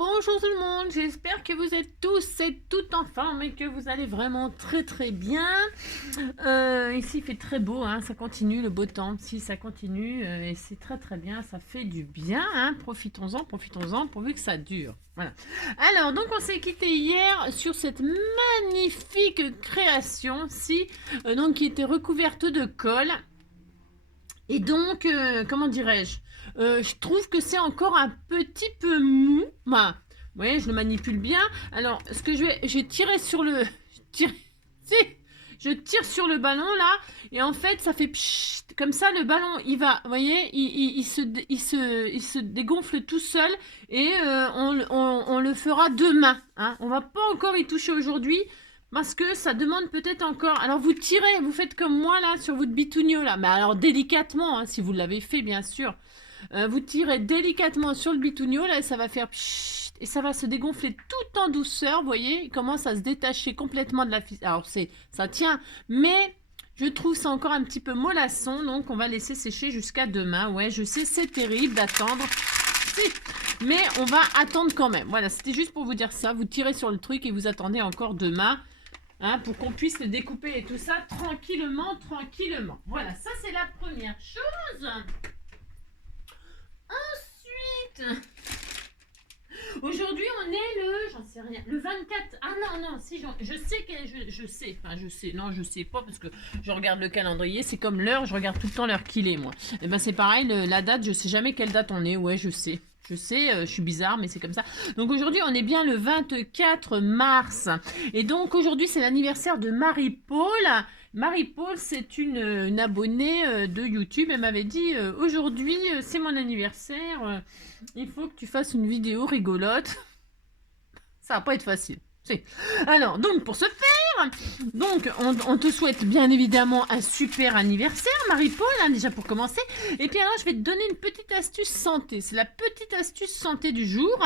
bonjour tout le monde, j'espère que vous êtes tous et toutes en forme et que vous allez vraiment très très bien. Ici il fait très beau, hein, ça continue le beau temps, si ça continue et c'est très très bien, ça fait du bien, hein, profitons-en pourvu que ça dure. Voilà. Alors donc on s'est quitté hier sur cette magnifique création, donc qui était recouverte de colle. Et donc, comment dirais-je, je trouve que c'est encore un petit peu mou. Bah, vous voyez, je le manipule bien. Alors, ce que je tirais sur le... Je tire sur le ballon, là. Et en fait, ça fait pchit, comme ça, le ballon, il va, vous voyez, il se dégonfle tout seul. Et on le fera demain. Hein. On va pas encore y toucher aujourd'hui. Parce que ça demande peut-être encore... Alors vous tirez, vous faites comme moi là sur votre bitounio là. Mais alors délicatement, hein, si vous l'avez fait bien sûr. Vous tirez délicatement sur le bitounio là et ça va faire... Pchit, et ça va se dégonfler tout en douceur, vous voyez. Il commence à se détacher complètement de la ficelle. Alors ça tient, mais je trouve ça encore un petit peu mollasson. Donc on va laisser sécher jusqu'à demain. Ouais, je sais, c'est terrible d'attendre. Mais on va attendre quand même. Voilà, c'était juste pour vous dire ça. Vous tirez sur le truc et vous attendez encore demain. Hein, pour qu'on puisse le découper et tout ça tranquillement. Voilà, ça c'est la première chose. Ensuite, aujourd'hui on est j'en sais rien, le 24. Ah non, si, je sais je sais, non je sais pas parce que je regarde le calendrier, c'est comme l'heure, je regarde tout le temps l'heure qu'il est moi. Et ben c'est pareil, la date, je sais jamais quelle date on est, ouais je sais. Je sais, je suis bizarre, mais c'est comme ça. Donc aujourd'hui, on est bien le 24 mars. Et donc aujourd'hui, c'est l'anniversaire de Marie-Paul. Marie-Paul, c'est une abonnée de YouTube. Elle m'avait dit, aujourd'hui, c'est mon anniversaire. Il faut que tu fasses une vidéo rigolote. Ça va pas être facile. Alors, donc, pour ce faire, donc, on te souhaite bien évidemment un super anniversaire, Marie-Paul, hein, déjà pour commencer. Et puis alors, je vais te donner une petite astuce santé. C'est la petite astuce santé du jour.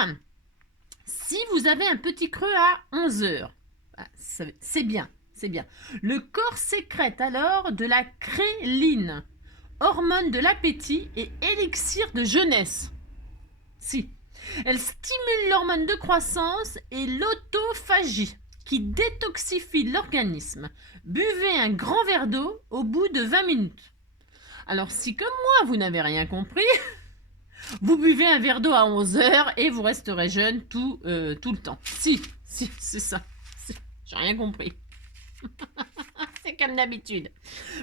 Si vous avez un petit creux à 11 heures, c'est bien, c'est bien. Le corps sécrète alors de la créline, hormone de l'appétit et élixir de jeunesse. Si. Elle stimule l'hormone de croissance et l'autophagie qui détoxifie l'organisme. Buvez un grand verre d'eau au bout de 20 minutes. Alors si comme moi vous n'avez rien compris, vous buvez un verre d'eau à 11 heures et vous resterez jeune tout le temps. Si, c'est ça. J'ai rien compris. C'est comme d'habitude.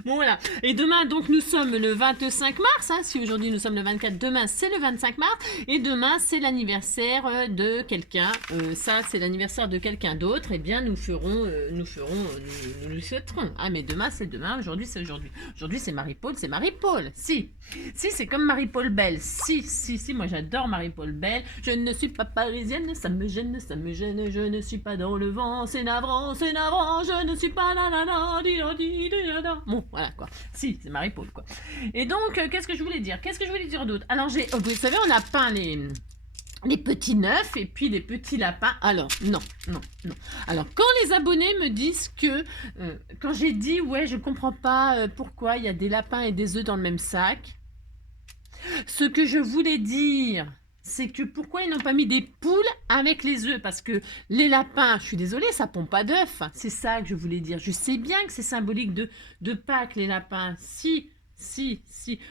Bon voilà. Et demain, donc, nous sommes le 25 mars. Hein. Si aujourd'hui nous sommes le 24, demain c'est le 25 mars. Et demain c'est l'anniversaire de quelqu'un. Ça c'est l'anniversaire de quelqu'un d'autre. Eh bien nous le souhaiterons. Ah mais demain c'est demain. Aujourd'hui c'est aujourd'hui. Aujourd'hui c'est Marie-Paul. C'est Marie-Paul. Si c'est comme Marie-Paul Belle. Si. Moi j'adore Marie-Paul Belle. Je ne suis pas parisienne. Ça me gêne. Je ne suis pas dans le vent. C'est navrant. Je ne suis pas là. Bon, voilà quoi. Si, c'est Marie-Paul quoi. Et donc, qu'est-ce que je voulais dire d'autre? Alors, vous savez, on a peint les petits neufs et puis les petits lapins. Alors, non. Alors, quand les abonnés me disent que, quand j'ai dit, ouais, je comprends pas pourquoi il y a des lapins et des œufs dans le même sac, ce que je voulais dire, c'est que pourquoi ils n'ont pas mis des poules avec les œufs? Parce que les lapins, je suis désolée, ça pond pas d'œufs. C'est ça que je voulais dire. Je sais bien que c'est symbolique de Pâques, les lapins. Si.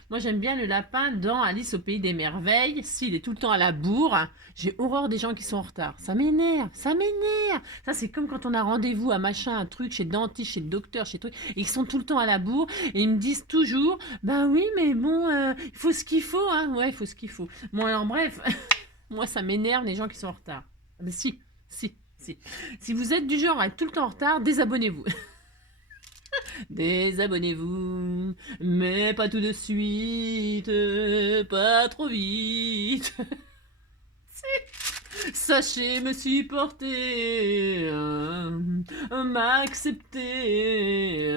Moi, j'aime bien le lapin dans Alice au Pays des Merveilles. S'il est tout le temps à la bourre, j'ai horreur des gens qui sont en retard. Ça m'énerve. Ça, c'est comme quand on a rendez-vous à machin, un truc, chez le dentiste, chez le docteur, chez truc, et ils sont tout le temps à la bourre, et ils me disent toujours, ben oui, mais bon, il faut ce qu'il faut, hein. Ouais, il faut ce qu'il faut. Bon, alors, bref, moi, ça m'énerve les gens qui sont en retard. Mais si. Si vous êtes du genre à être tout le temps en retard, désabonnez-vous. Désabonnez-vous, mais pas tout de suite, pas trop vite. Sachez me supporter, m'accepter.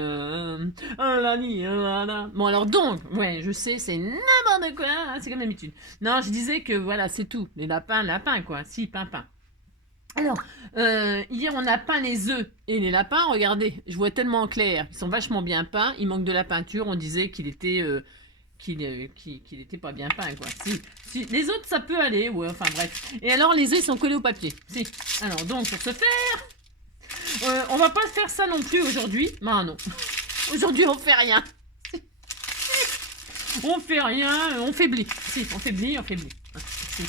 Bon alors donc, ouais, je sais, c'est n'importe quoi, hein, c'est comme d'habitude. Non, je disais que voilà, c'est tout. Les lapins quoi, si, pimpin. Alors, hier on a peint les œufs et les lapins, regardez, je vois tellement clair, ils sont vachement bien peints, il manque de la peinture, on disait qu'il était qu'il n'était pas bien peint, quoi. Si, les autres, ça peut aller, ouais, enfin bref. Et alors, les œufs, ils sont collés au papier. Si. Alors, donc, pour ce faire, on va pas faire ça non plus aujourd'hui. Ben non. Aujourd'hui, on fait rien. On fait rien, on faiblit. Si, on faiblit. Si.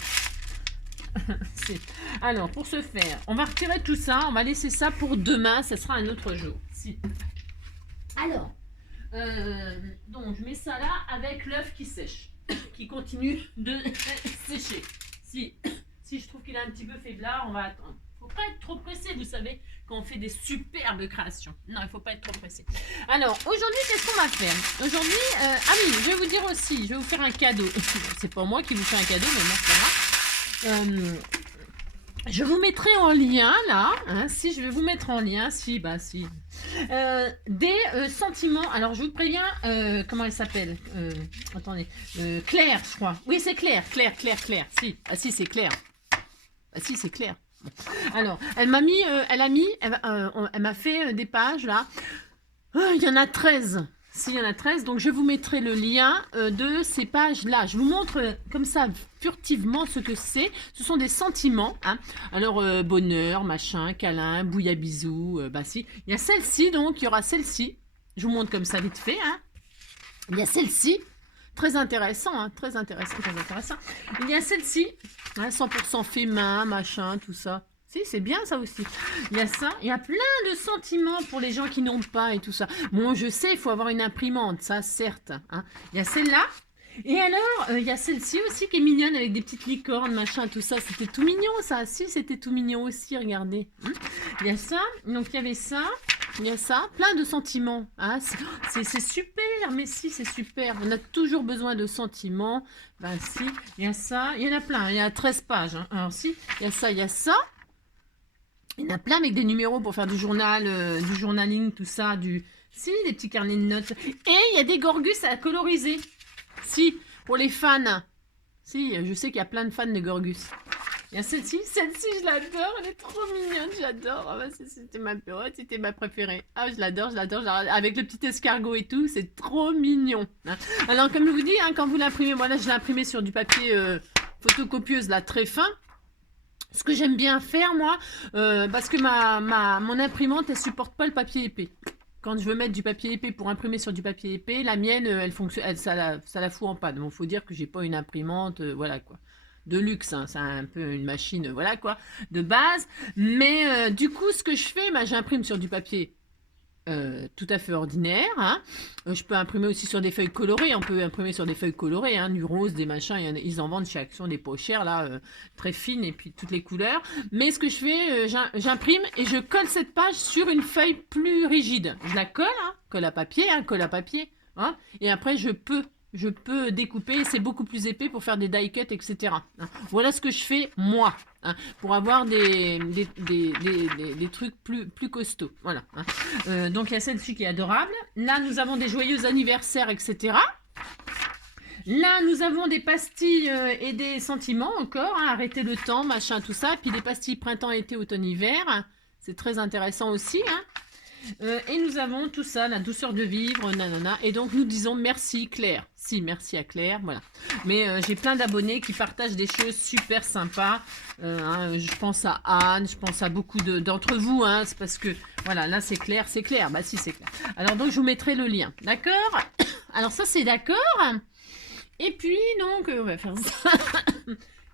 Si. Alors, pour ce faire, on va retirer tout ça. On va laisser ça pour demain. Ce sera un autre jour. Si. Alors, donc, je mets ça là avec l'œuf qui sèche. Qui continue de sécher. Si je trouve qu'il est un petit peu faiblard, on va attendre. Faut pas être trop pressé, vous savez, quand on fait des superbes créations. Non, il faut pas être trop pressé. Alors, aujourd'hui, qu'est-ce qu'on va faire? Aujourd'hui, ah oui, je vais vous dire aussi, je vais vous faire un cadeau. C'est pas moi qui vous fais un cadeau, mais moi, c'est pas grave. Je vous mettrai en lien, là, hein, si je vais vous mettre en lien, si, des sentiments. Alors, je vous préviens, comment elle s'appelle? Attendez, Claire, je crois. Oui, c'est Claire. Si, si, c'est Claire. Si, c'est Claire. Alors, elle m'a fait des pages, là. Il y en a 13. Si, il y en a 13. Donc, je vous mettrai le lien de ces pages-là. Je vous montre comme ça, furtivement, ce que c'est. Ce sont des sentiments. Hein. Alors, bonheur, machin, câlin, bouillabisou. Si. Il y a celle-ci, donc. Il y aura celle-ci. Je vous montre comme ça, vite fait. Hein. Il y a celle-ci. Très intéressant, hein, très intéressant. Il y a celle-ci, hein, 100% fait main, machin, tout ça. Si, c'est bien ça aussi. Il y a ça, il y a plein de sentiments pour les gens qui n'ont pas et tout ça. Bon, je sais, il faut avoir une imprimante, ça, certes. Hein. Il y a celle-là. Et alors, il y a celle-ci aussi qui est mignonne avec des petites licornes, machin, tout ça. C'était tout mignon, ça. Si, c'était tout mignon aussi, regardez. Il y a ça, donc il y avait ça. Il y a ça, plein de sentiments. Hein. C'est super, mais si, c'est super. On a toujours besoin de sentiments. Si, il y a ça. Il y en a plein, il y a 13 pages. Hein. Alors si, il y a ça, il y a ça. Il y en a plein avec des numéros pour faire du journal, du journaling, tout ça. Si, des petits carnets de notes. Et il y a des gorgus à coloriser. Si, pour les fans. Si, je sais qu'il y a plein de fans de gorgus. Il y a celle-ci, je l'adore, elle est trop mignonne, j'adore. C'était ma période, c'était ma préférée. Ah, je l'adore, avec le petit escargot et tout, c'est trop mignon. Hein. Alors, comme je vous dis, hein, quand vous l'imprimez, moi là, je l'ai imprimé sur du papier photocopieuse, là, très fin. Ce que j'aime bien faire, moi, parce que mon imprimante, elle supporte pas le papier épais. Quand je veux mettre du papier épais pour imprimer sur du papier épais, la mienne, elle fonctionne, ça la fout en panne. Bon, faut dire que j'ai pas une imprimante, voilà quoi. De luxe, hein. C'est un peu une machine, voilà quoi, de base. Mais du coup, ce que je fais, j'imprime sur du papier tout à fait ordinaire. Hein. Je peux imprimer aussi sur des feuilles colorées. On peut imprimer sur des feuilles colorées, hein, du rose, des machins. Ils en vendent chez Action des pochères, là, très fines et puis toutes les couleurs. Mais ce que je fais, j'imprime et je colle cette page sur une feuille plus rigide. Je la colle, hein, colle à papier. Hein, et après, je peux découper, c'est beaucoup plus épais pour faire des die cuts, etc. Voilà ce que je fais, moi, hein, pour avoir des trucs plus costauds. Voilà. Hein. Donc, il y a celle-ci qui est adorable. Là, nous avons des joyeux anniversaires, etc. Là, nous avons des pastilles et des sentiments encore. Hein, arrêter le temps, machin, tout ça. Puis des pastilles printemps, été, automne, hiver. C'est très intéressant aussi, hein. Et nous avons tout ça, la douceur de vivre, nanana. Et donc, nous disons merci Claire. Si, merci à Claire, voilà. Mais j'ai plein d'abonnés qui partagent des choses super sympas. Hein, je pense à Anne, je pense à beaucoup d'entre vous. Hein, c'est parce que, voilà, là c'est Claire. Bah si, c'est Claire. Alors, donc, je vous mettrai le lien. D'accord? Alors, ça, c'est d'accord. Et puis, donc, on va faire ça.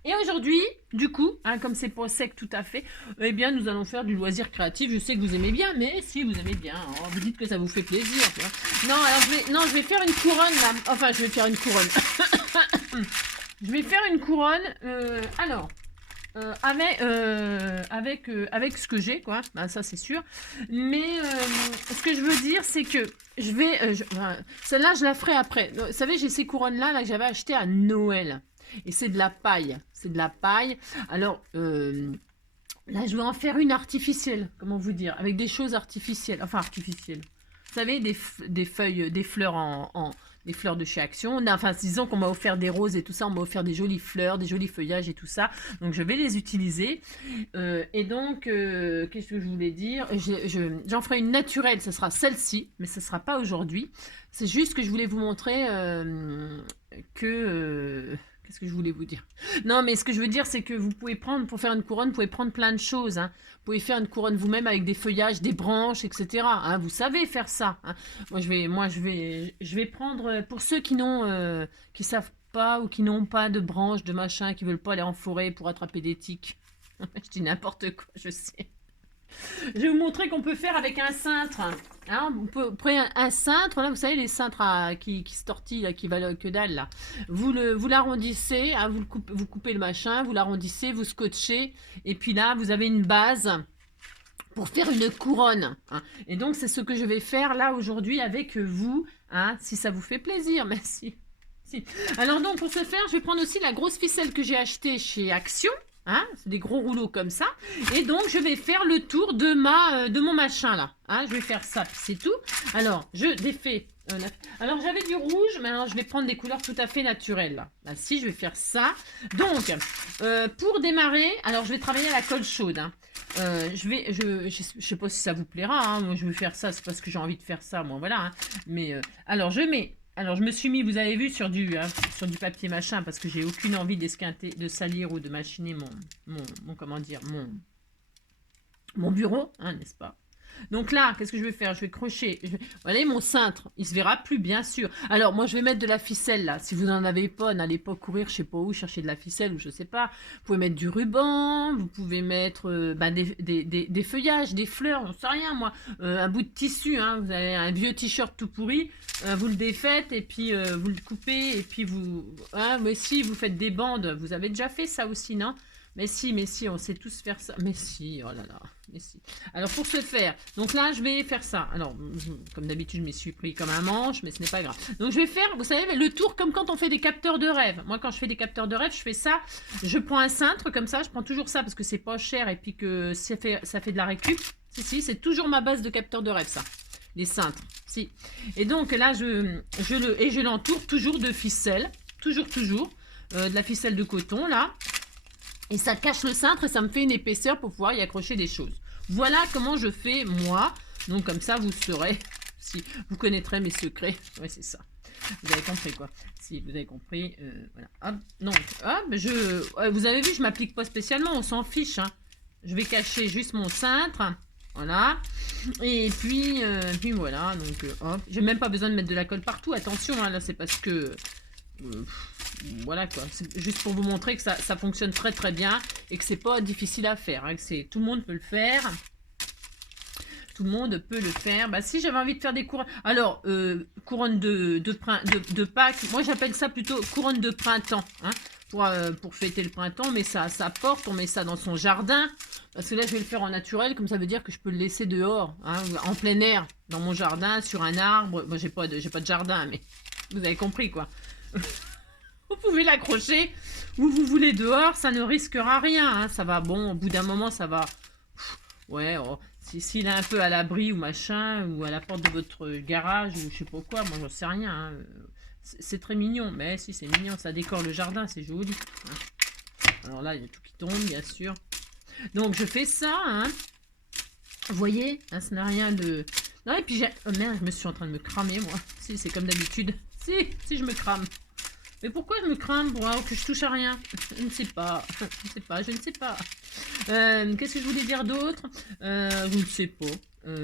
Et aujourd'hui, du coup, hein, comme c'est pas sec tout à fait, eh bien, nous allons faire du loisir créatif. Je sais que vous aimez bien, mais si vous aimez bien, oh, vous dites que ça vous fait plaisir. Tu vois. Non, alors je vais faire une couronne là. Enfin, je vais faire une couronne. Je vais faire une couronne. Avec ce que j'ai, quoi. Ben, ça, c'est sûr. Mais ce que je veux dire, c'est que je vais... celle-là, je la ferai après. Vous savez, j'ai ces couronnes-là là, que j'avais achetées à Noël. Et c'est de la paille. C'est de la paille. Alors, là, je vais en faire une artificielle. Comment vous dire? Avec des choses artificielles. Enfin, artificielles. Vous savez, des feuilles, des fleurs les fleurs de chez Action. Enfin, disons qu'on m'a offert des roses et tout ça, on m'a offert des jolies fleurs, des jolis feuillages et tout ça. Donc, je vais les utiliser. Et donc, qu'est-ce que je voulais dire? J'en ferai une naturelle, ce sera celle-ci, mais ce ne sera pas aujourd'hui. C'est juste que je voulais vous montrer que... Qu'est-ce que je voulais vous dire? Non, mais ce que je veux dire, c'est que vous pouvez prendre, pour faire une couronne, vous pouvez prendre plein de choses. Hein. Vous pouvez faire une couronne vous-même avec des feuillages, des branches, etc. Hein. Vous savez faire ça. Hein. Je vais prendre, pour ceux qui savent pas ou qui n'ont pas de branches, de machin, qui veulent pas aller en forêt pour attraper des tiques. Je dis n'importe quoi, je sais. Je vais vous montrer qu'on peut faire avec un cintre. Hein, on peut prendre un cintre, là, vous savez, les cintres qui se tortillent, là, qui valent que dalle, là. Vous l'arrondissez, hein, vous coupez le machin, vous l'arrondissez, vous scotchez, et puis là, vous avez une base pour faire une couronne. Hein. Et donc, c'est ce que je vais faire là aujourd'hui avec vous, hein, si ça vous fait plaisir, merci. Si. Alors donc, pour ce faire, je vais prendre aussi la grosse ficelle que j'ai achetée chez Action. Hein, c'est des gros rouleaux comme ça. Et donc, je vais faire le tour de mon machin, là. Hein, je vais faire ça, c'est tout. Alors, je défais. Alors, j'avais du rouge, mais alors, je vais prendre des couleurs tout à fait naturelles, là. Là, si, je vais faire ça. Donc, pour démarrer, alors, je vais travailler à la colle chaude. Hein. Je sais pas si ça vous plaira. Hein. Moi, je vais faire ça, c'est parce que j'ai envie de faire ça, moi, voilà. Hein. Mais, alors, je mets... Alors, je me suis mis, vous avez vu, sur du papier machin, parce que j'ai aucune envie d'esquinter, de salir ou de machiner mon bureau, hein, n'est-ce pas? Donc là, qu'est-ce que je vais faire? Je vais crocher. Vous voyez, mon cintre, il se verra plus, bien sûr. Alors, moi, je vais mettre de la ficelle, là. Si vous n'en avez pas, n'allez pas courir, je sais pas où, chercher de la ficelle, ou je sais pas. Vous pouvez mettre du ruban, vous pouvez mettre des feuillages, des fleurs, on sait rien, moi. Un bout de tissu, hein. Vous avez un vieux t-shirt tout pourri, vous le défaites, et puis vous le coupez, et puis vous... Hein, mais si, vous faites des bandes. Vous avez déjà fait ça aussi, non? Mais si, on sait tous faire ça. Mais si, oh là là, mais si. Alors, pour ce faire, donc là, je vais faire ça. Alors, comme d'habitude, je m'y suis pris comme un manche, mais ce n'est pas grave. Donc, je vais faire, vous savez, le tour comme quand on fait des capteurs de rêve. Moi, quand je fais des capteurs de rêve, je fais ça. Je prends un cintre comme ça, je prends toujours ça parce que c'est pas cher et puis que ça fait de la récup. Si, c'est toujours ma base de capteur de rêve, ça. Les cintres, si. Et donc, là, je l'entoure toujours de ficelle. Toujours. De la ficelle de coton, là. Et ça cache le cintre et ça me fait une épaisseur pour pouvoir y accrocher des choses. Voilà comment je fais moi. Donc comme ça, vous saurez, si vous connaîtrez mes secrets. Ouais, c'est ça. Vous avez compris quoi. Si vous avez compris, voilà. Hop, donc, hop, vous avez vu, je m'applique pas spécialement, on s'en fiche. Hein. Je vais cacher juste mon cintre. Voilà. Et puis voilà. Donc, hop. J'ai même pas besoin de mettre de la colle partout. Attention, hein, là, c'est parce que... voilà quoi, c'est juste pour vous montrer que ça fonctionne très très bien et que c'est pas difficile à faire, hein, tout le monde peut le faire. Tout le monde peut le faire. Bah si j'avais envie de faire des couronnes. Alors, couronne de Pâques, moi j'appelle ça plutôt couronne de printemps, hein, pour fêter le printemps, mais ça porte, on met ça dans son jardin. Parce que là je vais le faire en naturel, comme ça veut dire que je peux le laisser dehors, hein, en plein air, dans mon jardin, sur un arbre. Moi j'ai pas de jardin, mais vous avez compris quoi. Vous pouvez l'accrocher où vous voulez dehors, ça ne risquera rien. Hein. Ça va, bon, au bout d'un moment, ça va... Ouais, oh, s'il est un peu à l'abri ou machin, ou à la porte de votre garage, ou je sais pas quoi, moi j'en sais rien. Hein. C'est très mignon, mais si c'est mignon, ça décore le jardin, c'est joli. Hein. Alors là, il y a tout qui tombe, bien sûr. Donc je fais ça, hein. Vous voyez, hein, ça n'a rien de... Non, et puis j'ai... Oh merde, je me suis en train de me cramer, moi. Si, c'est comme d'habitude. Si, je me crame. Mais pourquoi je me crame pour que je touche à rien? Je ne sais pas. Je ne sais pas. Qu'est-ce que je voulais dire d'autre? Je ne sais pas. Qu'est-ce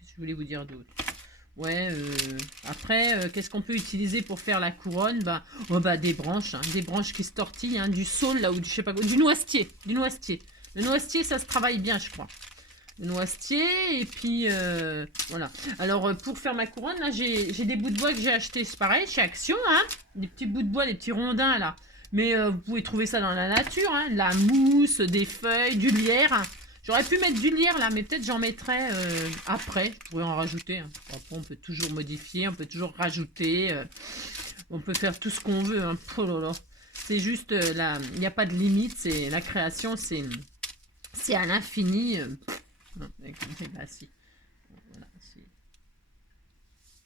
que je voulais vous dire d'autre? Ouais, après, qu'est-ce qu'on peut utiliser pour faire la couronne? Des branches, hein, des branches qui se tortillent, hein, du saule, là, ou je sais pas quoi, du noisetier. Le noisetier, ça se travaille bien, je crois. Le noisetier, et puis voilà. Alors pour faire ma couronne, là j'ai des bouts de bois que j'ai acheté, c'est pareil, chez Action, hein, des petits bouts de bois, des petits rondins là. Mais vous pouvez trouver ça dans la nature, hein, de la mousse, des feuilles, du lierre. J'aurais pu mettre du lierre là, mais peut-être j'en mettrai après, je pourrais en rajouter. Hein. Après on peut toujours modifier, on peut toujours rajouter, on peut faire tout ce qu'on veut. Hein. Oh là là. C'est juste, il n'y a pas de limite, c'est la création, c'est à l'infini. Non, si. Voilà, si.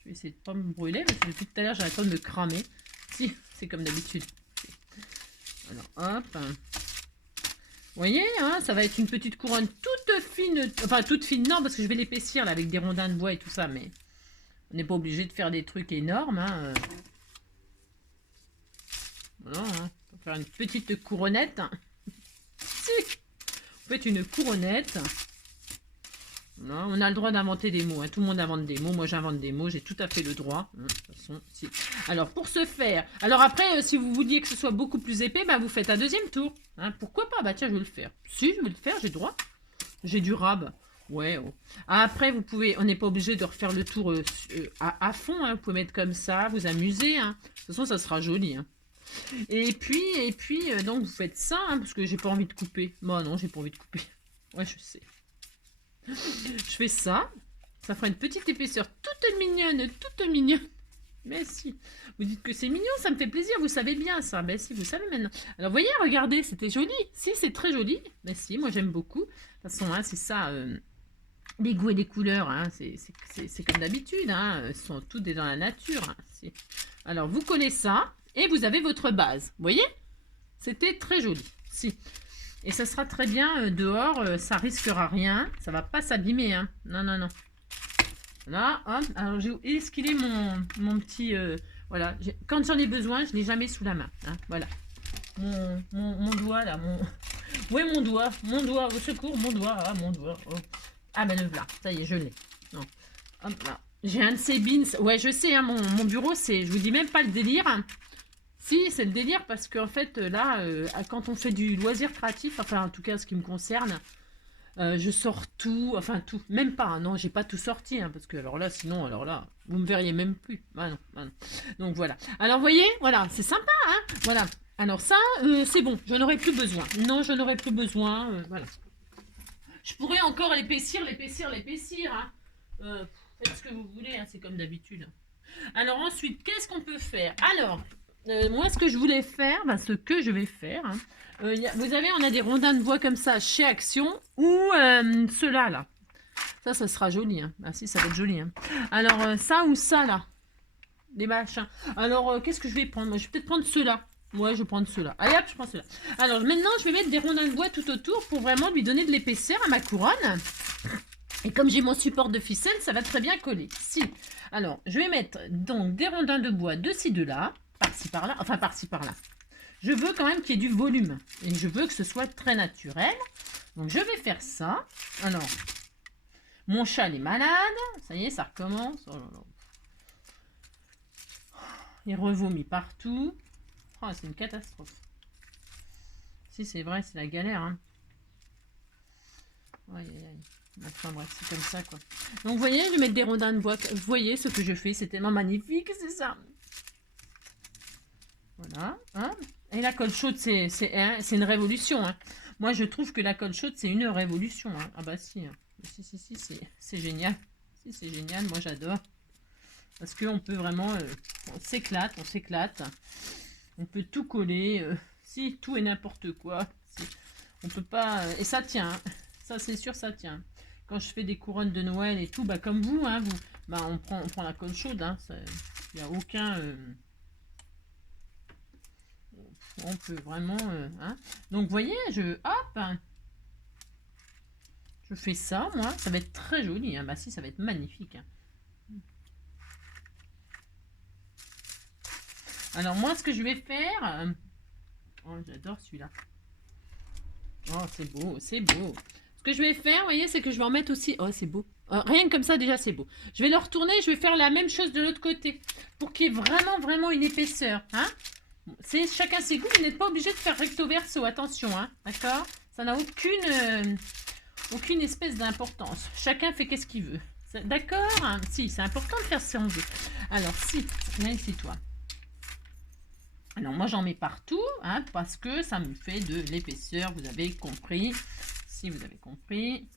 Je vais essayer de pas me brûler parce que depuis tout à l'heure j'arrête pas de me cramer. Si, c'est comme d'habitude. Alors hop. Vous voyez, hein, ça va être une petite couronne toute fine. Enfin toute fine non parce que je vais l'épaissir là avec des rondins de bois et tout ça. Mais on n'est pas obligé de faire des trucs énormes. Hein. Voilà, hein. On va faire une petite couronnette. Si, vous faites une couronnette. Voilà, on a le droit d'inventer des mots. Hein. Tout le monde invente des mots. Moi, j'invente des mots. J'ai tout à fait le droit. Hein, de toute façon, si. Alors, pour ce faire... Alors après, si vous vouliez que ce soit beaucoup plus épais, bah, vous faites un deuxième tour. Hein. Pourquoi pas? Bah tiens, je vais le faire. Si, je vais le faire. J'ai le droit. J'ai du rab. Ouais. Oh. Après, vous pouvez... On n'est pas obligé de refaire le tour à fond. Hein. Vous pouvez mettre comme ça. Vous amuser. Hein. De toute façon, ça sera joli. Hein. Et puis, donc, vous faites ça. Hein, parce que j'ai pas envie de couper. Moi, non, j'ai pas envie de couper. Ouais, je sais. Je fais ça. Ça fera une petite épaisseur toute mignonne, toute mignonne. Mais si. Vous dites que c'est mignon, ça me fait plaisir. Vous savez bien ça. Ben si, vous savez maintenant. Alors, vous voyez, regardez, c'était joli. Si, c'est très joli. Ben si, moi j'aime beaucoup. De toute façon, hein, c'est ça. Les goûts et les couleurs, hein, c'est comme d'habitude. Hein, elles sont toutes dans la nature. Hein, si. Alors, vous collez ça. Et vous avez votre base. Vous voyez? C'était très joli. Si. Et ça sera très bien dehors, ça risquera rien. Ça va pas s'abîmer. Hein. Non, non, non. Là, hop. Alors, est-ce qu'il est mon petit... voilà. Quand j'en ai besoin, je ne l'ai jamais sous la main. Hein. Voilà. Mon doigt, là. Oui, mon doigt. Mon doigt. Au secours, mon doigt. Ah, mon doigt. Oh. Ah, ben le voilà. Ça y est, je l'ai. Non. Hop là. J'ai un de ces bins. Ouais, je sais, hein, mon bureau, c'est... Je vous dis même pas le délire. Si, c'est le délire parce qu'en fait, là, quand on fait du loisir créatif, enfin, en tout cas, ce qui me concerne, je sors tout, enfin, tout, même pas, hein, non, j'ai pas tout sorti, hein, parce que, alors là, sinon, alors là, vous me verriez même plus. Ah non, ah non. Donc, voilà. Alors, vous voyez, voilà, c'est sympa, hein, voilà. Alors, ça, c'est bon, je n'aurai plus besoin. Non, je n'aurai plus besoin, voilà. Je pourrais encore l'épaissir, hein. Faites ce que vous voulez, hein, c'est comme d'habitude. Alors, ensuite, qu'est-ce qu'on peut faire? Alors... moi, ce que je voulais faire, ben, ce que je vais faire, hein, vous savez, on a des rondins de bois comme ça chez Action, ou ceux-là, là. Ça sera joli. Hein. Ah si, ça va être joli. Hein. Alors, ça ou ça, là. Les machins. Alors, qu'est-ce que je vais prendre? Moi, je vais peut-être prendre ceux-là. Ouais, je vais prendre ceux-là. Allez, hop, je prends ceux-là. Alors, maintenant, je vais mettre des rondins de bois tout autour pour vraiment lui donner de l'épaisseur à ma couronne. Et comme j'ai mon support de ficelle, ça va très bien coller. Si. Alors, je vais mettre donc des rondins de bois de ci, de là. Par-ci, par-là, enfin par-ci, par-là. Je veux quand même qu'il y ait du volume. Et je veux que ce soit très naturel. Donc, je vais faire ça. Alors, mon chat, il est malade. Ça y est, ça recommence. Oh là là. Il revomit partout. Oh, c'est une catastrophe. Si, c'est vrai, c'est la galère. Hein. Aïe, aïe, aïe. Enfin bref, c'est comme ça, quoi. Donc, vous voyez, je vais mettre des rondins de bois. Vous voyez ce que je fais. C'est tellement magnifique, c'est ça. Voilà. Hein. Et la colle chaude, c'est une révolution. Hein. Moi, je trouve que la colle chaude, c'est une révolution. Hein. Ah bah si. Hein. Si, c'est génial. Si, c'est génial. Moi, j'adore. Parce qu'on peut vraiment... on s'éclate. On peut tout coller. Si, tout et n'importe quoi. Si. On peut pas... et ça tient. Hein. Ça, c'est sûr, ça tient. Quand je fais des couronnes de Noël et tout, bah, comme vous, hein, bah, on prend la colle chaude. Hein. Il n'y a aucun... on peut vraiment... hein. Donc, vous voyez, hop, hein, je fais ça, moi. Ça va être très joli. Hein. Bah si, ça va être magnifique. Hein. Alors, moi, ce que je vais faire... oh, j'adore celui-là. Oh, c'est beau, c'est beau. Ce que je vais faire, vous voyez, c'est que je vais en mettre aussi... oh, c'est beau. Rien que comme ça, déjà, c'est beau. Je vais le retourner, je vais faire la même chose de l'autre côté. Pour qu'il y ait vraiment, vraiment une épaisseur. Hein. C'est chacun ses goûts, vous n'êtes pas obligé de faire recto verso, attention, hein, d'accord? Ça n'a aucune espèce d'importance. Chacun fait qu'est-ce qu'il veut. D'accord? Hein? Si, c'est important de faire ce qu'on veut. Alors, si, viens ici, toi. Alors, moi, j'en mets partout, hein, parce que ça me fait de l'épaisseur, vous avez compris. Si vous avez compris.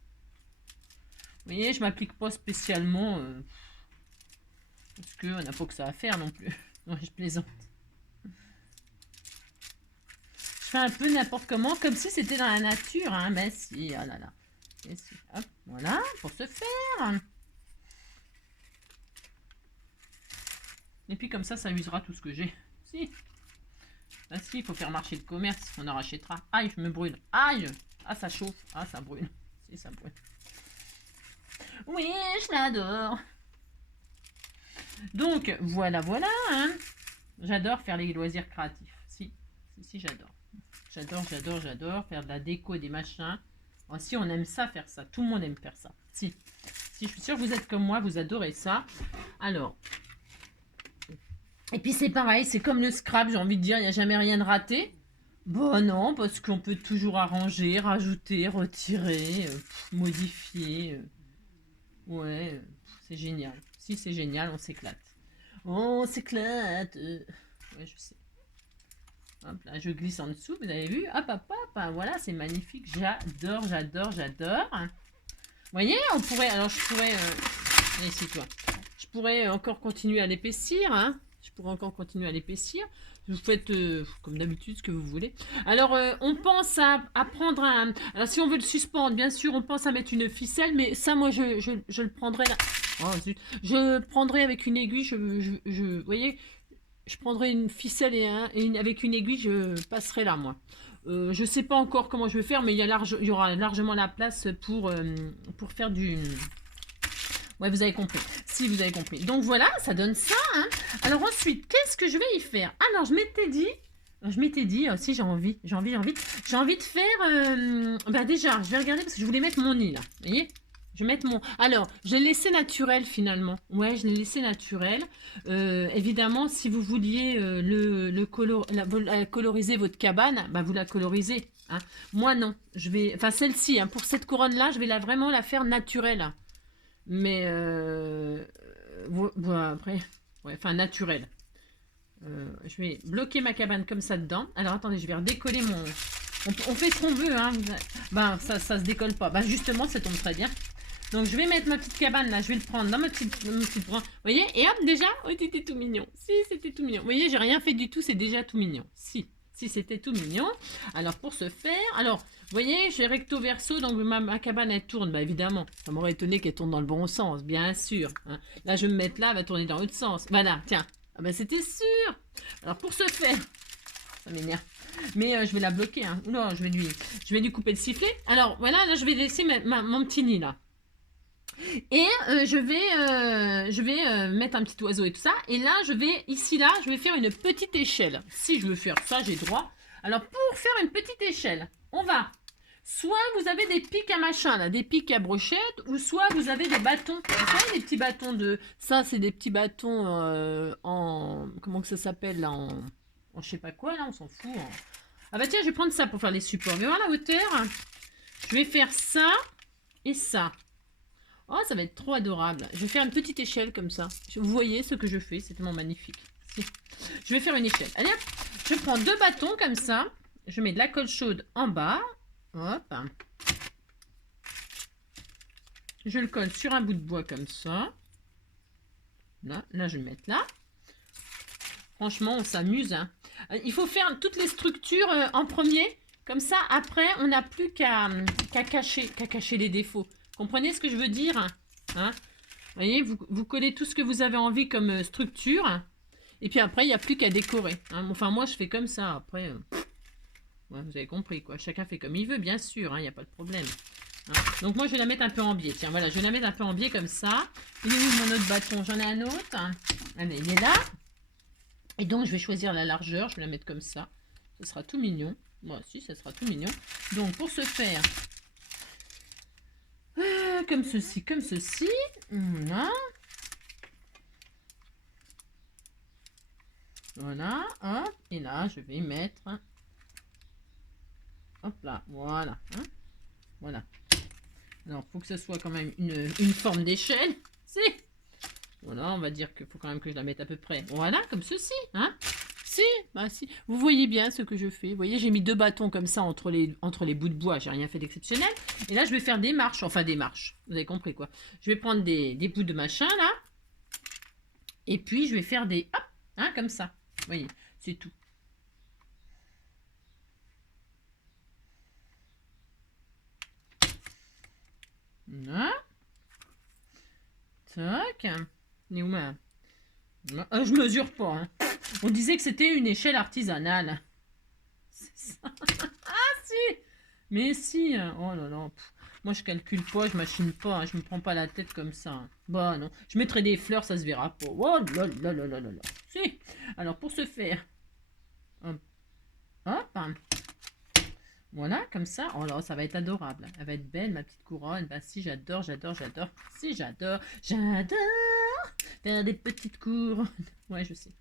Vous voyez, je ne m'applique pas spécialement, parce qu'on n'a pas que ça à faire non plus. Non, je plaisante. Un peu n'importe comment, comme si c'était dans la nature, hein, ben si, oh là là. Et si, hop, voilà, pour se faire. Et puis comme ça usera tout ce que j'ai. Si. Ah si, il faut faire marcher le commerce, on en rachètera. Aïe, je me brûle. Aïe. Ah, ça chauffe. Ah, ça brûle. Si, ça brûle. Oui, je l'adore. Donc, voilà, voilà. Hein. J'adore faire les loisirs créatifs. Si, j'adore. J'adore faire de la déco, des machins. Oh, si, on aime ça, faire ça. Tout le monde aime faire ça. Si, je suis sûre que vous êtes comme moi, vous adorez ça. Alors, et puis c'est pareil, c'est comme le scrap, j'ai envie de dire, il n'y a jamais rien de raté. Bon, non, parce qu'on peut toujours arranger, rajouter, retirer, modifier. Ouais, c'est génial. Si, c'est génial, on s'éclate. On s'éclate. Ouais, je sais. Hop là, je glisse en dessous, vous avez vu? Hop, hop, hop. Voilà, c'est magnifique. J'adore. Vous voyez, on pourrait... Alors, je pourrais... ici, toi. Je pourrais encore continuer à l'épaissir, hein. Vous faites, comme d'habitude, ce que vous voulez. Alors, on pense à prendre un... Alors, si on veut le suspendre, bien sûr, on pense à mettre une ficelle, mais ça, moi, je le prendrai là. Oh, zut. Je le prendrai avec une aiguille, vous voyez, je prendrai une ficelle avec une aiguille, je passerai là, moi. Je sais pas encore comment je vais faire, mais il y aura largement la place pour faire du... Ouais, vous avez compris. Si, vous avez compris. Donc voilà, ça donne ça. Hein. Alors ensuite, qu'est-ce que je vais y faire? Alors, je m'étais dit, si j'ai envie de faire... bah déjà, je vais regarder parce que je voulais mettre mon nid, là. Vous voyez? Je vais mettre mon... Alors, je l'ai laissé naturel, finalement. Ouais, je l'ai laissé naturel. Évidemment, si vous vouliez coloriser votre cabane, bah, vous la colorisez. Hein. Moi, non. Je vais... Enfin, celle-ci, hein, pour cette couronne-là, je vais vraiment la faire naturelle. Mais voilà, après, ouais, enfin naturel. Je vais bloquer ma cabane comme ça dedans. Alors attendez, je vais redécoller mon... On fait ce qu'on veut, hein. Ben, ça se décolle pas. Ben, justement, ça tombe très bien. Donc, je vais mettre ma petite cabane là. Je vais le prendre dans ma petite brin. Vous voyez? Et hop, déjà, oh, c'était tout mignon. Si, c'était tout mignon. Vous voyez, j'ai rien fait du tout. C'est déjà tout mignon. Si, c'était tout mignon. Alors, pour ce faire... Alors, vous voyez, j'ai recto verso. Donc, ma cabane, elle tourne. Bah, évidemment. Ça m'aurait étonné qu'elle tourne dans le bon sens. Bien sûr. Hein. Là, je vais me mettre là. Elle va tourner dans l'autre sens. Voilà, tiens. Ah ben, c'était sûr. Alors, pour ce faire... Ça m'énerve. Mais je vais la bloquer. Hein. Non, je vais lui couper le sifflet. Alors, voilà, là, je vais laisser mon petit nid, là. Et je vais mettre un petit oiseau et tout ça. Et là, je vais faire une petite échelle. Si je veux faire ça, j'ai droit. Alors, pour faire une petite échelle, on va... Soit vous avez des pics à machin, là, des pics à brochette, ou soit vous avez des bâtons. Vous savez, des petits bâtons de... Ça, c'est des petits bâtons en... Comment que ça s'appelle, là, en je sais pas quoi, là, on s'en fout. Ah bah tiens, je vais prendre ça pour faire les supports. Mais voilà la hauteur. Je vais faire ça et ça. Oh, ça va être trop adorable. Je vais faire une petite échelle comme ça. Vous voyez ce que je fais, c'est tellement magnifique. Je vais faire une échelle. Allez hop, je prends 2 bâtons comme ça. Je mets de la colle chaude en bas. Hop. Je le colle sur un bout de bois comme ça. Là je vais mettre là. Franchement, on s'amuse. Hein. Il faut faire toutes les structures en premier. Comme ça, après, on n'a plus qu'à cacher les défauts. Comprenez ce que je veux dire? Hein? Vous voyez, vous collez tout ce que vous avez envie comme structure. Et puis après, il n'y a plus qu'à décorer. Hein? Enfin, moi, je fais comme ça. Après, ouais, vous avez compris, quoi. Chacun fait comme il veut, bien sûr. Il n'y a pas de problème. Hein? Donc, moi, je vais la mettre un peu en biais. Tiens, voilà, je vais la mettre un peu en biais comme ça. Il est où mon autre bâton? J'en ai un autre. Allez, il est là. Et donc, je vais choisir la largeur. Je vais la mettre comme ça. Ce sera tout mignon. Moi aussi, ça sera tout mignon. Donc, pour ce faire... comme ceci, comme ceci. Voilà. Voilà, hop. Et là, je vais mettre... Hop là, voilà. Hein, voilà. Alors, il faut que ce soit quand même une forme d'échelle. C'est... Voilà, on va dire qu'il faut quand même que je la mette à peu près. Voilà, comme ceci. Hein. Si, bah si. Vous voyez bien ce que je fais. Vous voyez, j'ai mis 2 bâtons comme ça entre les bouts de bois. J'ai rien fait d'exceptionnel. Et là, je vais faire des marches. Enfin, des marches. Vous avez compris, quoi. Je vais prendre des bouts de machin, là. Et puis, je vais faire des... Hop, hein, comme ça. Vous voyez, c'est tout. Là. Tac. Et où, Je mesure pas. Hein. On disait que c'était une échelle artisanale. C'est ça. Ah si. Mais si. Oh là là. Moi, je calcule pas, je machine pas. Hein. Je me prends pas la tête comme ça. Hein. Bah non. Je mettrai des fleurs, ça se verra pas. Oh là là là là là là. Si. Alors, pour ce faire. Hop. Hop. Voilà, comme ça. Oh là, ça va être adorable. Elle va être belle, ma petite couronne. Bah si, j'adore, j'adore, j'adore. Si, j'adore, j'adore faire des petites couronnes. Ouais, je sais.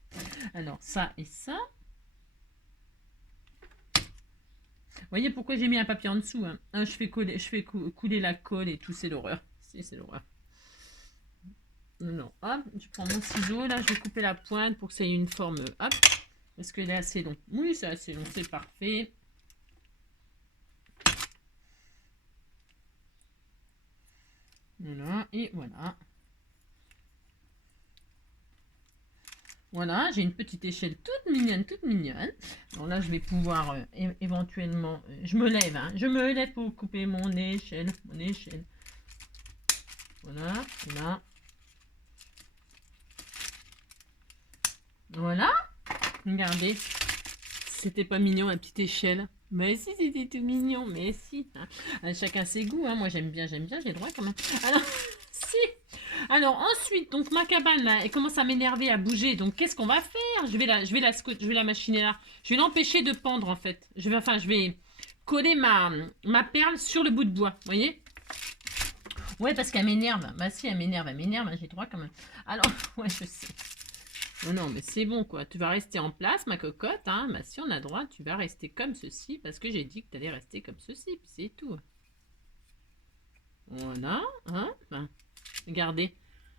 Alors, ça et ça. Vous voyez pourquoi j'ai mis un papier en dessous. Hein. Je fais couler la colle et tout, c'est l'horreur. C'est l'horreur. Non, hop, je prends mon ciseau. Là, je vais couper la pointe pour que ça ait une forme. Hop. Est-ce qu'elle est assez long? Oui, c'est assez long, c'est parfait. Voilà, et voilà. Voilà, j'ai une petite échelle toute mignonne, toute mignonne. Alors là, je vais pouvoir éventuellement... je me lève, hein. Je me lève pour couper mon échelle. Mon échelle. Voilà, là. Voilà. Regardez. C'était pas mignon, la petite échelle. Mais si, c'était tout mignon. Mais si. Hein. Chacun ses goûts. Hein. Moi, j'aime bien, j'ai le droit quand même. Alors, si. Alors ensuite, donc ma cabane là, elle commence à m'énerver, à bouger. Donc qu'est-ce qu'on va faire? Je vais la machiner là. Je vais l'empêcher de pendre en fait. Je vais coller ma perle sur le bout de bois. Vous voyez? Ouais, parce qu'elle m'énerve. Bah si, elle m'énerve, hein, j'ai droit quand même. Alors, ouais, je sais. Oh non, mais c'est bon quoi. Tu vas rester en place, ma cocotte. Hein. Bah si on a droit, tu vas rester comme ceci parce que j'ai dit que tu allais rester comme ceci. Puis c'est tout. Voilà. Hein. Ben, regardez.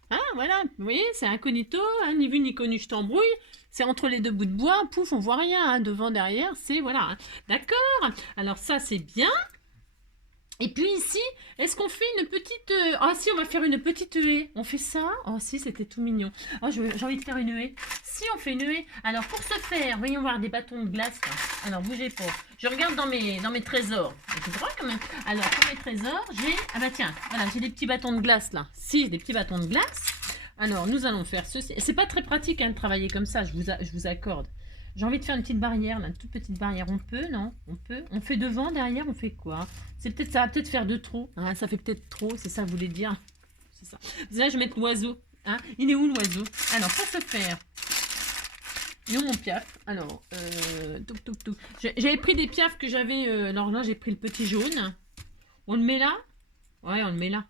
Ah, voilà, vous voyez, c'est incognito, hein, ni vu ni connu, je t'embrouille. C'est entre les deux bouts de bois, pouf, on voit rien, hein, devant, derrière, c'est, voilà. Hein. D'accord, alors ça, c'est bien. Et puis ici, est-ce qu'on fait une petite... Ah si, on va faire une petite haie. On fait ça? Oh si, c'était tout mignon. Oh, j'ai envie de faire une haie. Si, on fait une haie. Alors, pour ce faire, voyons voir des bâtons de glace. Là. Alors, bougez pas. Je regarde dans mes trésors. J'ai droit quand même. Alors, pour mes trésors, j'ai... Ah bah tiens, voilà, j'ai des petits bâtons de glace là. Si, des petits bâtons de glace. Alors, nous allons faire ceci. C'est pas très pratique hein, de travailler comme ça, je vous accorde. J'ai envie de faire une petite barrière, là, une toute petite barrière. On peut, non? On peut. On fait devant, derrière, on fait quoi? Ça va peut-être faire de trop. Hein, ça fait peut-être trop, c'est ça que vous voulez dire? C'est ça. Là, je vais mettre l'oiseau. Hein, il est où l'oiseau? Alors, pour ce faire, il est où mon piaf? Alors, touc. J'avais pris des piafs que j'avais. Alors là, j'ai pris le petit jaune. On le met là? Ouais, on le met là.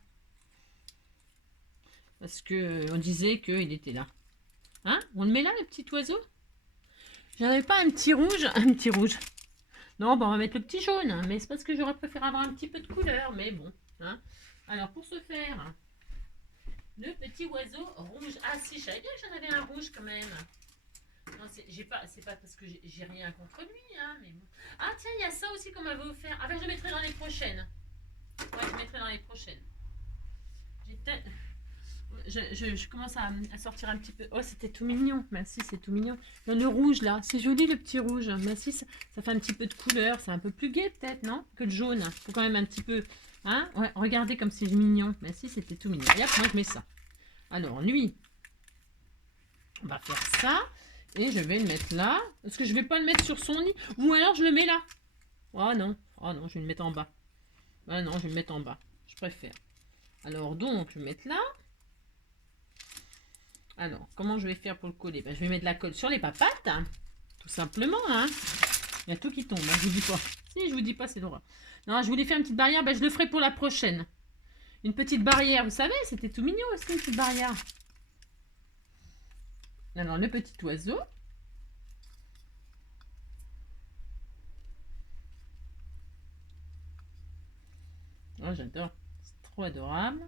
Parce que on disait qu'il était là. Hein? On le met là, le petit oiseau? J'avais pas un petit rouge? Un petit rouge. Non, bon, on va mettre le petit jaune. Hein, mais c'est parce que j'aurais préféré avoir un petit peu de couleur. Mais bon. Hein. Alors, pour ce faire, le petit oiseau rouge. Ah si, je savais bien que j'en avais un rouge quand même. Non, c'est pas parce que j'ai rien contre lui. Hein, mais bon. Ah tiens, il y a ça aussi qu'on m'avait offert. Ah ben, je le mettrai dans les prochaines. Ouais, je mettrai dans les prochaines. J'ai peut-être... Je commence à sortir un petit peu. Oh, c'était tout mignon. Merci, c'est tout mignon. Le rouge, là, c'est joli le petit rouge. Merci, ça fait un petit peu de couleur. C'est un peu plus gai, peut-être, non? Que le jaune. Faut quand même un petit peu... Hein? Ouais, regardez comme c'est mignon. Merci, c'était tout mignon. Et hop, moi, je mets ça. Alors, lui, on va faire ça. Et je vais le mettre là. Parce que je vais pas le mettre sur son lit. Ou alors, je le mets là. Oh non. Oh non, je vais le mettre en bas. Ah non, je vais le mettre en bas. Je préfère. Alors, donc, je vais mettre là. Alors, comment je vais faire pour le coller? Ben, je vais mettre la colle sur les papates, hein, tout simplement. Hein. Il y a tout qui tombe, hein, je vous dis pas. Si, je vous dis pas, c'est l'horreur. Non, je voulais faire une petite barrière, ben, je le ferai pour la prochaine. Une petite barrière, vous savez, c'était tout mignon aussi, une petite barrière. Alors, le petit oiseau. Oh, j'adore. C'est trop adorable.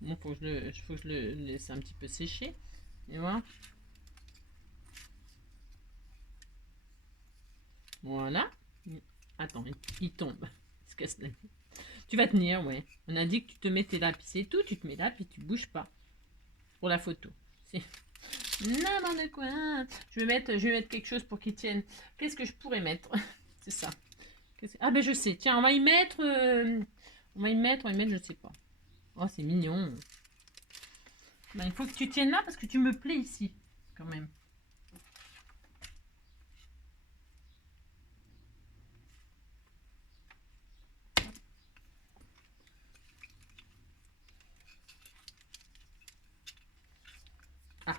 Bon, faut que je le laisse un petit peu sécher. Et voilà. Voilà. Attends, il tombe. Il se casse la... Tu vas tenir, ouais. On a dit que tu te mettais là, puis c'est tout. Tu te mets là, puis tu bouges pas. Pour la photo. C'est n'importe quoi. Je vais mettre quelque chose pour qu'il tienne. Qu'est-ce que je pourrais mettre? C'est ça. Ah ben je sais. Tiens, on va y mettre, je sais pas. Oh, c'est mignon. Ben, il faut que tu tiennes là parce que tu me plais ici, quand même. Ah.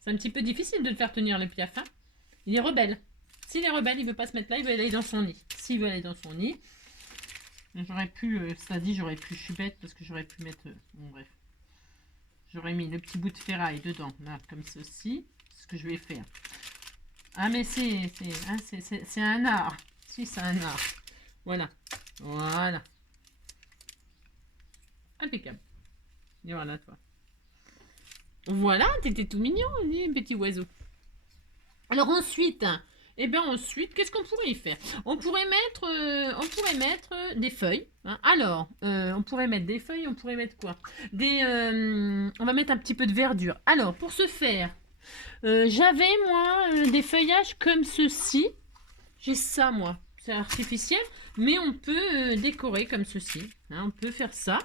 C'est un petit peu difficile de le faire tenir les piafs. Hein. Il est rebelle. S'il est rebelle, il veut pas se mettre là, il veut aller dans son nid. S'il veut aller dans son nid, j'aurais pu, ça dit, j'aurais pu, je suis bête parce que j'aurais pu mettre, bon bref. J'aurais mis le petit bout de ferraille dedans, là, comme ceci. C'est ce que je vais faire. Ah, mais c'est un art. Si, c'est un art. Voilà. Voilà. Impeccable. Et voilà, toi. Voilà, t'étais tout mignon, petit oiseau. Alors ensuite, ensuite, qu'est-ce qu'on pourrait y faire? On pourrait mettre des feuilles. Hein. Alors, on pourrait mettre des feuilles, on pourrait mettre quoi? On va mettre un petit peu de verdure. Alors, pour ce faire, j'avais, moi, des feuillages comme ceci. J'ai ça, moi. C'est artificiel, mais on peut décorer comme ceci. Hein, on peut faire ça.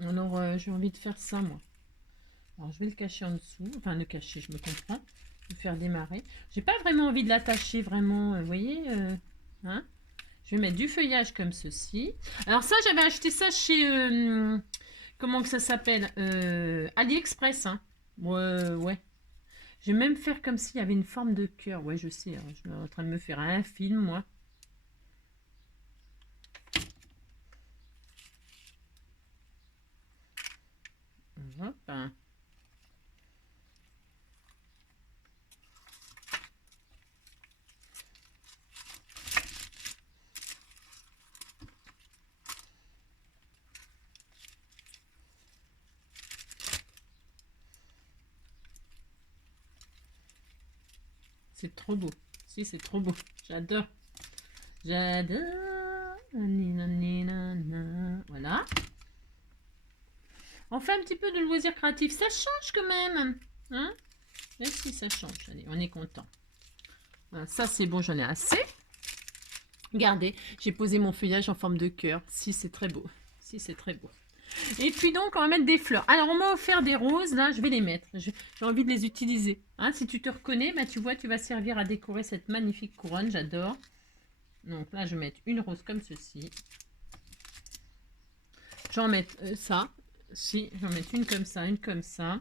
Alors, j'ai envie de faire ça, moi. Alors, je vais le cacher en dessous. Enfin, le cacher, je me comprends. Je vais faire démarrer. J'ai pas vraiment envie de l'attacher, vraiment. Vous voyez hein. Je vais mettre du feuillage comme ceci. Alors ça, j'avais acheté ça chez... comment que ça s'appelle AliExpress. Hein. Ouais. Je vais même faire comme s'il y avait une forme de cœur. Ouais, je sais. Hein, je suis en train de me faire un film, moi. Hop. C'est trop beau. Si, c'est trop beau. J'adore. J'adore. Voilà. On fait un petit peu de loisir créatif. Ça change quand même. Hein? Même si ça change. Allez, on est content. Voilà, ça, c'est bon, j'en ai assez. Regardez, j'ai posé mon feuillage en forme de cœur. Si, c'est très beau. Si, c'est très beau. Et puis donc, on va mettre des fleurs. Alors, on m'a offert des roses. Là, je vais les mettre. J'ai envie de les utiliser. Hein, si tu te reconnais, bah, tu vois, tu vas servir à décorer cette magnifique couronne. J'adore. Donc là, je vais mettre une rose comme ceci. Je vais en mettre ça. Si, je vais en mettre une comme ça, une comme ça.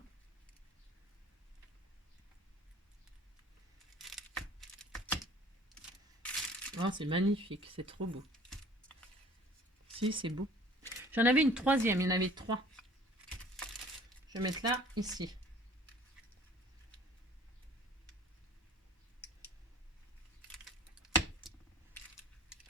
Oh, c'est magnifique. C'est trop beau. Si, c'est beau. J'en avais une troisième. Il y en avait trois. Je vais mettre là, ici.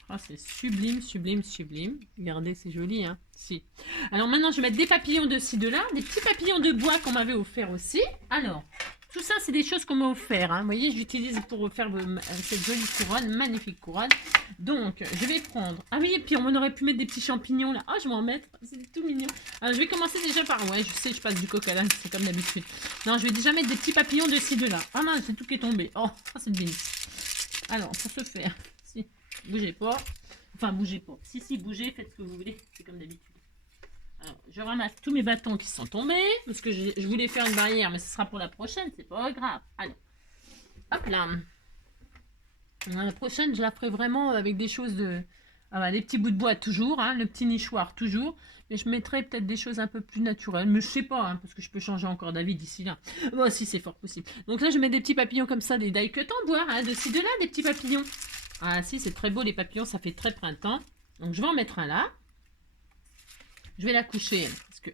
Oh, c'est sublime, sublime, sublime. Regardez, c'est joli, hein. Si. Alors maintenant, je vais mettre des papillons de ci, de là. Des petits papillons de bois qu'on m'avait offert aussi. Alors, tout ça, c'est des choses qu'on m'a offert. Hein. Vous voyez, j'utilise pour faire cette jolie couronne, magnifique couronne. Donc, je vais prendre... Ah oui, et puis on aurait pu mettre des petits champignons là. Ah, je vais en mettre. C'est tout mignon. Alors, je vais commencer déjà par... Ouais, je sais, je passe du coq à l'âne, c'est comme d'habitude. Non, je vais déjà mettre des petits papillons de ci, de là. Ah mince, c'est tout qui est tombé. Oh, ça, c'est bien. Alors, pour ce faire... Si, bougez pas. Enfin, bougez pas. Si, bougez, faites ce que vous voulez. C'est comme d'habitude. Alors, je ramasse tous mes bâtons qui sont tombés. Parce que je voulais faire une barrière, mais ce sera pour la prochaine. C'est pas grave. Allez. Hop là. La prochaine, je la ferai vraiment avec des choses de... Ah bah, les petits bouts de bois toujours. Hein, le petit nichoir toujours. Mais je mettrai peut-être des choses un peu plus naturelles. Mais je sais pas, hein, parce que je peux changer encore d'avis d'ici là. Bon, si, c'est fort possible. Donc là, je mets des petits papillons comme ça, des die cut en bois. Hein, de ci, de là, des petits papillons. Ah si, c'est très beau les papillons, ça fait très printemps. Donc je vais en mettre un là. Je vais la coucher, parce que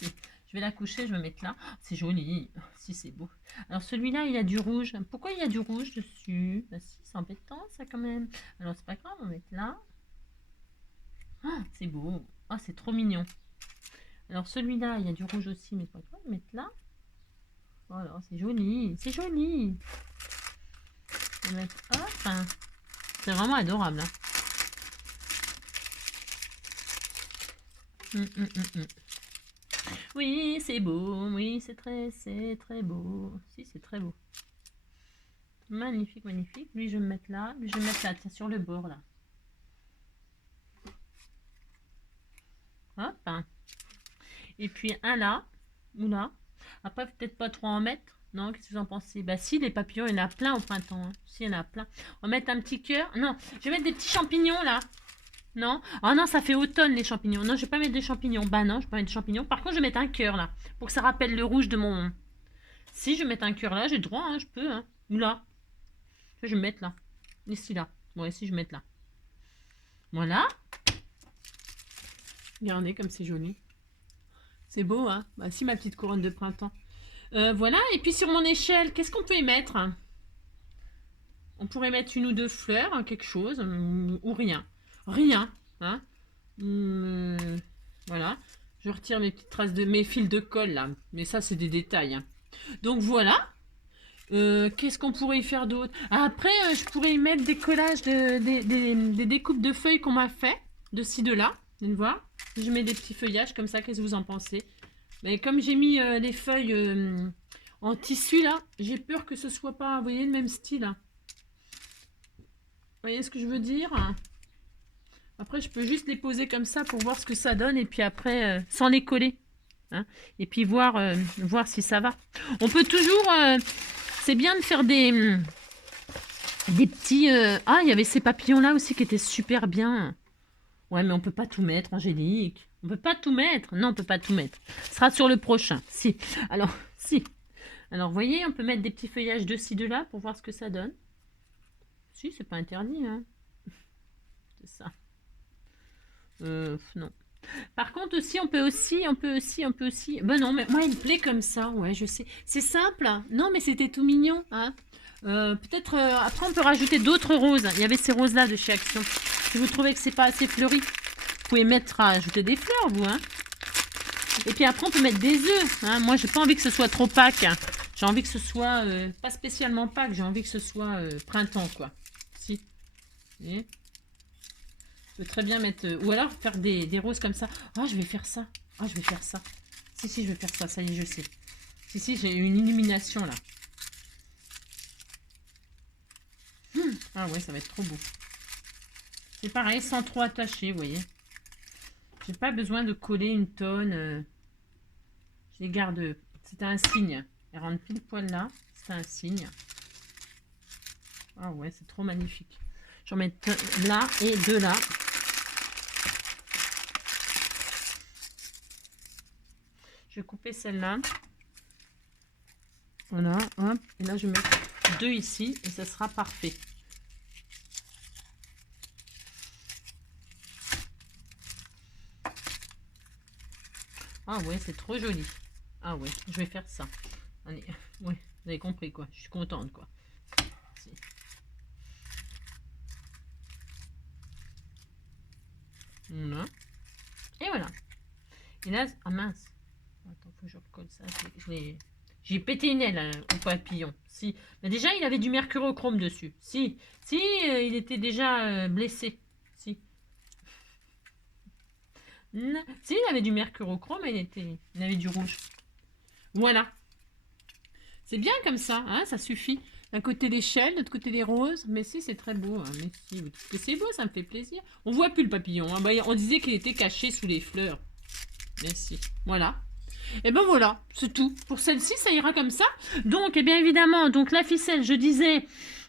je vais la coucher, je vais mettre là. Oh, c'est joli, si c'est beau. Alors celui-là, il a du rouge. Pourquoi il y a du rouge dessus? Bah si, c'est embêtant ça quand même. Alors c'est pas grave, on va mettre là. Oh, c'est beau. Oh, c'est trop mignon. Alors celui-là, il y a du rouge aussi, mais c'est pas grave, on va mettre là. Voilà, c'est joli, c'est joli. On va mettre hop. C'est vraiment adorable. Hein. Oui, c'est beau. Oui, c'est très beau. Si, c'est très beau. Magnifique, magnifique. Lui, je vais me mettre là. Lui, je vais me mettre là, tiens, sur le bord, là. Hop. Et puis un là, ou là. Après, peut-être pas trop en mettre. Non, qu'est-ce que vous en pensez? Bah si, les papillons, il y en a plein au printemps. Hein. Si, il y en a plein. On va mettre un petit cœur. Non, je vais mettre des petits champignons là. Non? Oh non, ça fait automne les champignons. Non, je vais pas mettre des champignons. Bah non, je vais pas mettre des champignons. Par contre, je vais mettre un cœur là. Pour que ça rappelle le rouge de mon... Si, je vais mettre un cœur là, j'ai le droit, hein, je peux. Hein. Ou là. Je vais mettre là. Ici là. Ouais, si, je vais mettre là. Voilà. Regardez comme c'est joli. C'est beau, hein? Bah si, ma petite couronne de printemps. Voilà, et puis sur mon échelle, qu'est-ce qu'on peut y mettre? On pourrait mettre une ou deux fleurs, hein, quelque chose, ou rien. Rien, hein? Voilà. Je retire mes petites traces de mes fils de colle, là. Mais ça, c'est des détails. Hein. Donc voilà. Qu'est-ce qu'on pourrait y faire d'autre? Après, je pourrais y mettre des collages, des découpes de feuilles qu'on m'a fait, de ci, de là. Vous allez voir? Je mets des petits feuillages comme ça, qu'est-ce que vous en pensez? Mais comme j'ai mis les feuilles en tissu là, j'ai peur que ce soit pas, vous voyez, le même style. Hein. Vous voyez ce que je veux dire? Après, je peux juste les poser comme ça pour voir ce que ça donne et puis après, sans les coller. Hein, et puis voir si ça va. On peut toujours... c'est bien de faire des petits... Ah, il y avait ces papillons là aussi qui étaient super bien. Ouais, mais on peut pas tout mettre, Angélique. On peut pas tout mettre. Non, on peut pas tout mettre. Ce sera sur le prochain. Si. Alors, si. Alors, vous voyez, on peut mettre des petits feuillages de ci, de là pour voir ce que ça donne. Si, c'est pas interdit. Hein. C'est ça. Non. Par contre, aussi, on peut aussi. Ben non, mais moi, il me plaît comme ça. Ouais, je sais. C'est simple. Hein. Non, mais c'était tout mignon. Hein. Peut-être, après, on peut rajouter d'autres roses. Il y avait ces roses-là de chez Action. Si vous trouvez que c'est pas assez fleuri, vous pouvez mettre à ajouter des fleurs, vous. Hein. Et puis après, on peut mettre des œufs. Hein. Moi, j'ai pas envie que ce soit trop Pâques. Hein. J'ai envie que ce soit, pas spécialement Pâques, j'ai envie que ce soit printemps, quoi. Si. Et je peux très bien mettre... ou alors faire des roses comme ça. Ah, je vais faire ça. Ah, je vais faire ça. Si, je vais faire ça. Ça y est, je sais. Si, j'ai une illumination, là. Ah ouais, ça va être trop beau. C'est pareil, sans trop attacher, vous voyez. J'ai pas besoin de coller une tonne. Je les garde. C'était un signe. Elles rentrent pile poil là. C'est un signe. Ah ouais, c'est trop magnifique. J'en mets là et deux là. Je vais couper celle-là. Voilà, hop. Et là, je vais mettre deux ici et ça sera parfait. Ah ouais, c'est trop joli. Ah ouais, je vais faire ça. Allez, ouais, vous avez compris quoi. Je suis contente quoi. Voilà. Et voilà. Et là, ah mince. Attends, faut que je recolle ça. J'ai pété une aile au papillon. Si. Mais déjà, il avait du mercurochrome dessus. Si. Si, il était déjà blessé. Si. Si, il avait du mercurochrome, il avait du rouge. Voilà. C'est bien comme ça, hein, ça suffit. D'un côté l'échelle, de l'autre côté les roses. Mais si, c'est très beau. Hein, mais si, vous trouvez que c'est beau, ça me fait plaisir. On voit plus le papillon. Hein, bah, on disait qu'il était caché sous les fleurs. Mais si, voilà. Et ben voilà, c'est tout. Pour celle-ci, ça ira comme ça. Donc, et bien évidemment, donc la ficelle, je disais,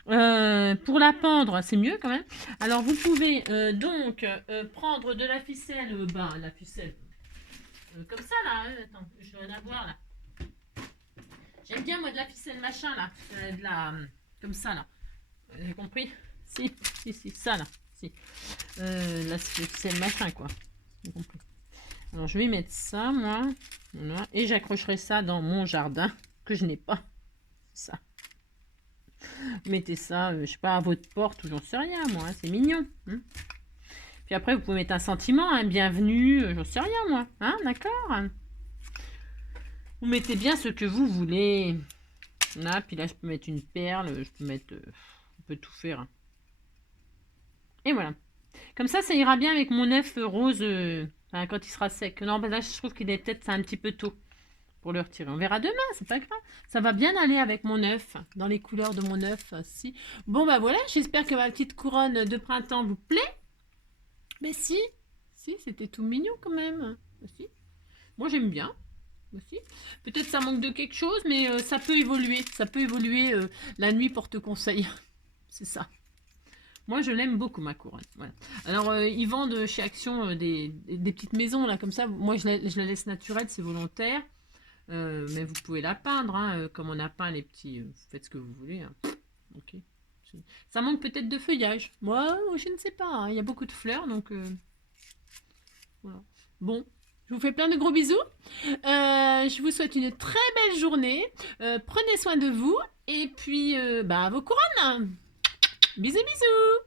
pour la pendre, c'est mieux quand même. Alors, vous pouvez donc prendre de la ficelle, la ficelle, comme ça là. Attends, je dois en avoir là. J'aime bien moi de la ficelle machin là, de la, comme ça là. Vous avez compris? Si, ça là. Si. La ficelle machin quoi. Vous avez compris? Alors, je vais mettre ça, moi. Voilà. Et j'accrocherai ça dans mon jardin, que je n'ai pas. Ça. Mettez ça, je sais pas, à votre porte ou j'en sais rien, moi. Hein, c'est mignon. Hein. Puis après, vous pouvez mettre un sentiment, hein, bienvenue, j'en sais rien, moi. Hein, d'accord? Vous mettez bien ce que vous voulez. Là, puis là, je peux mettre une perle, je peux mettre... on peut tout faire. Hein. Et voilà. Comme ça ira bien avec mon œuf rose... Enfin, quand il sera sec. Non, ben là, je trouve qu'il est peut-être un petit peu tôt pour le retirer. On verra demain, c'est pas grave. Ça va bien aller avec mon œuf, dans les couleurs de mon œuf. Si. Bon, ben voilà, j'espère que ma petite couronne de printemps vous plaît. Mais si, Si, c'était tout mignon quand même. Aussi. Moi, j'aime bien. Aussi. Peut-être ça manque de quelque chose, mais ça peut évoluer. Ça peut évoluer. La nuit porte conseil. C'est ça. Moi, je l'aime beaucoup, ma couronne. Voilà. Alors, ils vendent chez Action des petites maisons, là, comme ça. Moi, je la laisse naturelle, c'est volontaire. Mais vous pouvez la peindre, hein, comme on a peint les petits. Vous faites ce que vous voulez. Hein. Ok. Ça manque peut-être de feuillage. Moi, je ne sais pas. Hein. Il y a beaucoup de fleurs, donc voilà. Bon, je vous fais plein de gros bisous. Je vous souhaite une très belle journée. Prenez soin de vous. Et puis, vos couronnes. Bisous, bisous.